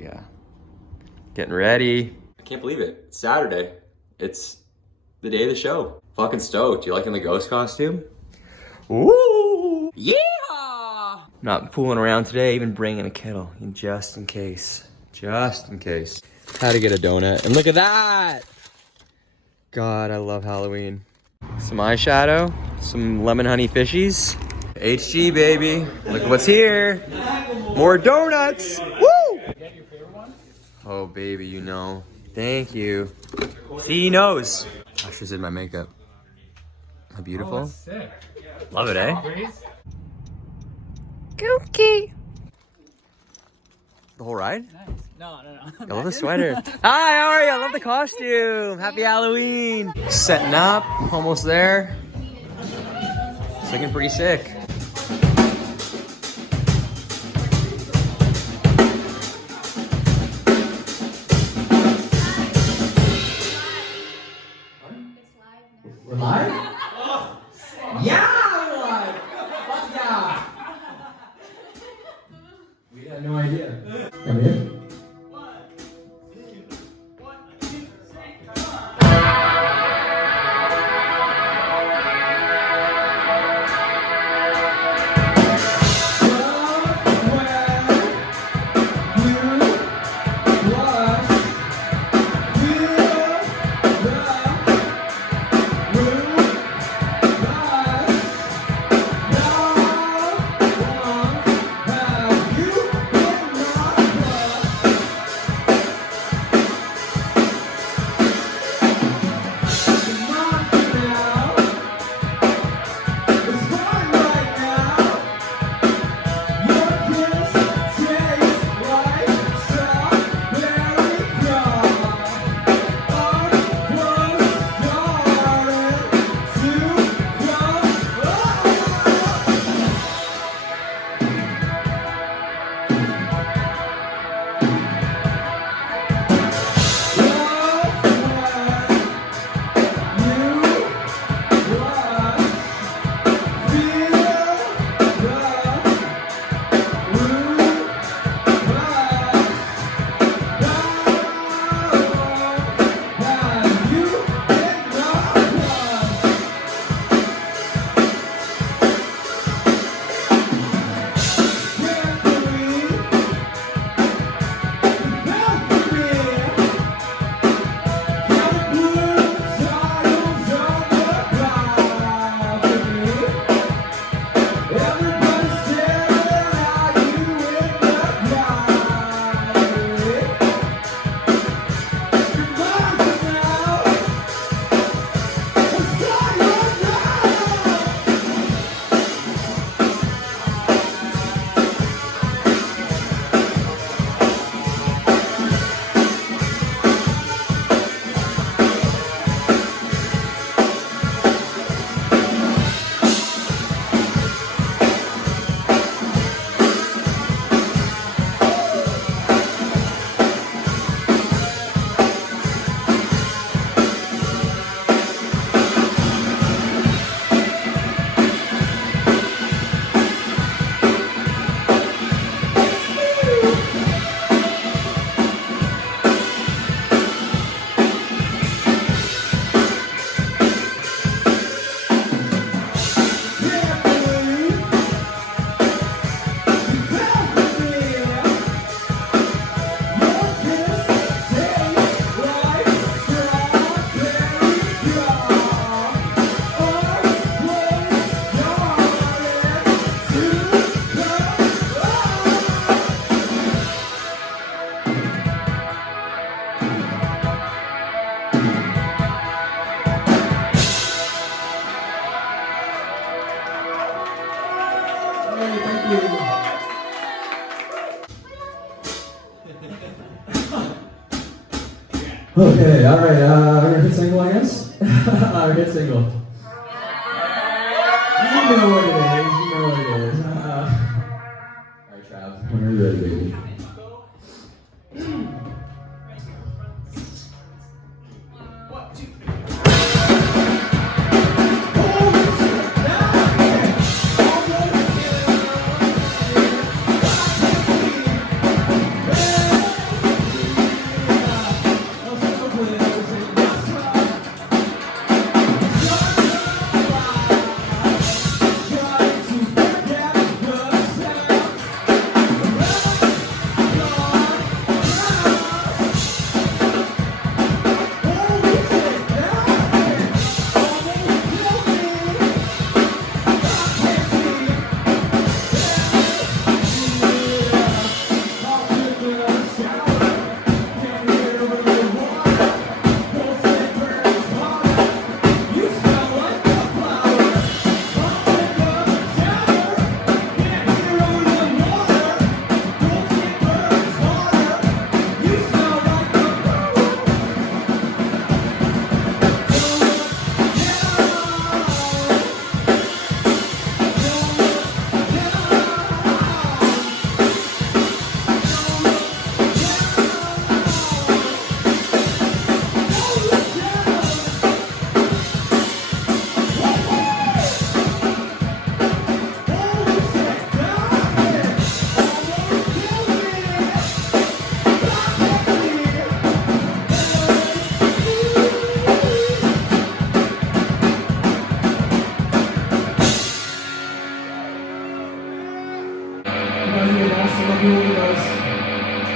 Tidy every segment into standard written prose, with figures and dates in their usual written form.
yeah. Getting ready. I can't believe it. It's Saturday. It's the day of the show. Fucking stoked. You liking the ghost costume? Ooh! Yeah! Not fooling around today, even bringing a kettle, just in case. Just in case. Had to get a donut. And look at that! God, I love Halloween. Some eyeshadow, some lemon honey fishies. HG, baby. Look what's here. More donuts. Woo! Oh, baby, you know. Thank you. See, he knows. Asher's did my makeup. How beautiful. Oh, that's sick. Love it, eh? Gookie. The whole ride? Nice. No. I love the sweater. Hi, how are you? I love the costume. Happy Halloween. Setting up, almost there. It's looking pretty sick. We're live? Yeah, we're live! Fuck yeah! We had no idea. Come here. Okay, alright, we're gonna hit single, I guess? We're hit single. You know what it is, Alright, Trav, when you're ready, baby.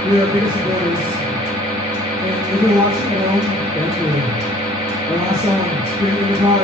You're our biggest supporters. And if you're watching at home, thank you. Our last song, Screaming in the Car.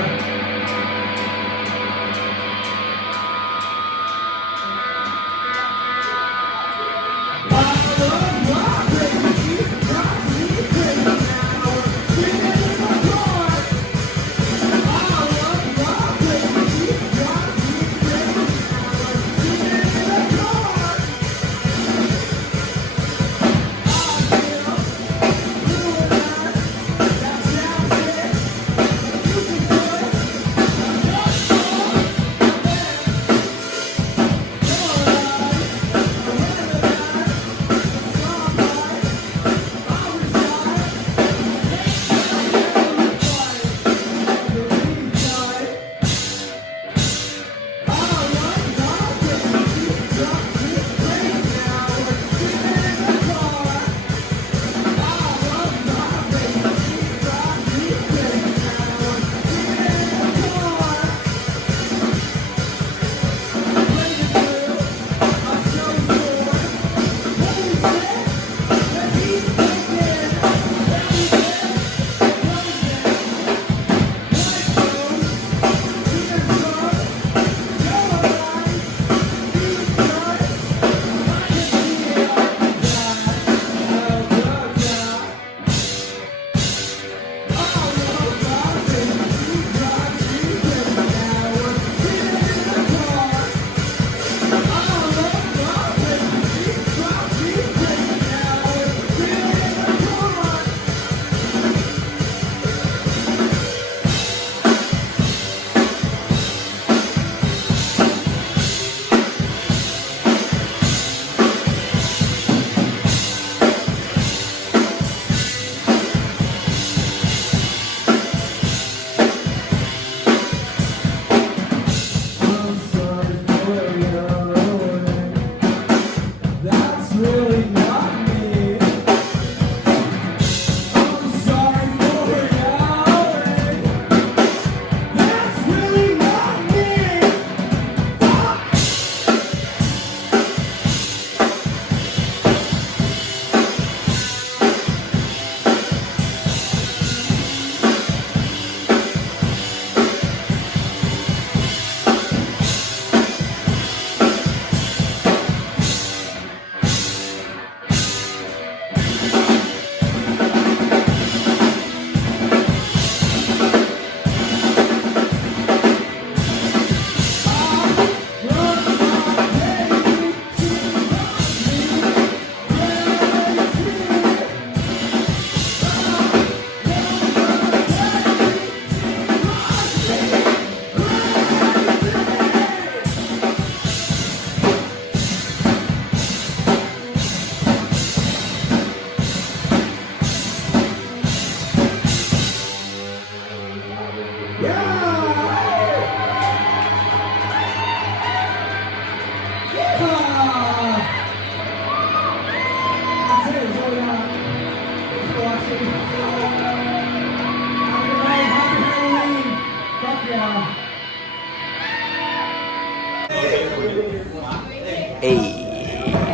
Hey,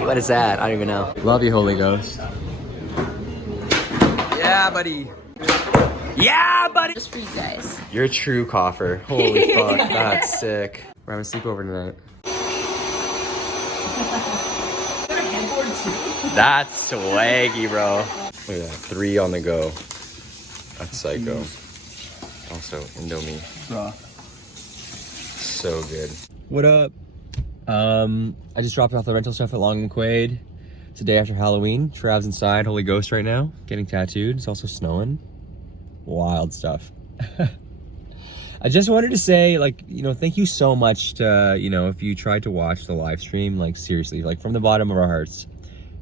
what is that? I don't even know. Love you, Holy Ghost. Yeah, buddy. Yeah, buddy. Just for you guys. You're a true cougher. Holy fuck, that's sick. We're having a sleepover tonight. That's swaggy, bro. Look at that, 3 on the go. That's psycho. Also, Indomie. So good. What up? I just dropped off the rental stuff at Long and Quaid. It's the day after Halloween. Trav's inside, Holy Ghost right now, getting tattooed. It's also snowing. Wild stuff. I just wanted to say, like, you know, thank you so much to, you know, if you tried to watch the live stream, like, seriously, like, from the bottom of our hearts,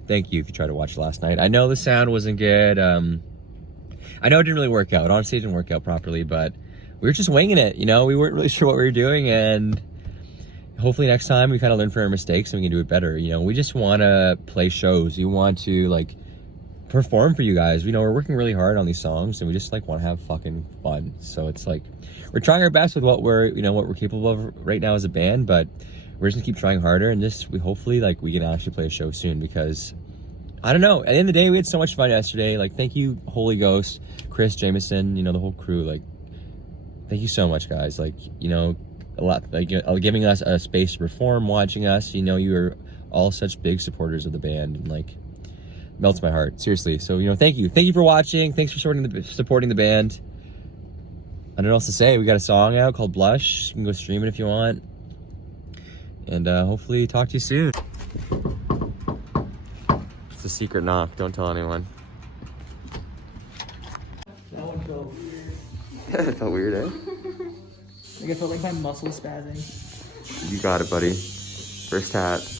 thank you if you tried to watch last night. I know the sound wasn't good. I know it didn't really work out. Honestly, it didn't work out properly, but we were just winging it, you know? We weren't really sure what we were doing, and hopefully next time we kind of learn from our mistakes and we can do it better. You know, we just want to play shows. We want to, like, perform for you guys. You know, we're working really hard on these songs, and we just, like, want to have fucking fun. So it's like, we're trying our best with what we're, you know, what we're capable of right now as a band, but we're just gonna keep trying harder, and just, we hopefully, like, we can actually play a show soon, because I don't know. At the end of the day, we had so much fun yesterday. Like, thank you, Holy Ghost, Chris, Jameson, you know, the whole crew. Like, thank you so much, guys. Like, you know, a lot, like, giving us a space to perform, watching us. You know, you are all such big supporters of the band, and like, melts my heart, seriously. So, you know, thank you for watching. Thanks for supporting the band. I don't know what else to say. We got a song out called Blush. You can go stream it if you want, and hopefully talk to you soon. It's a secret knock, don't tell anyone. That one felt weird. It felt weird, eh? Like I felt like my muscles spazzing. You got it, buddy. First hat.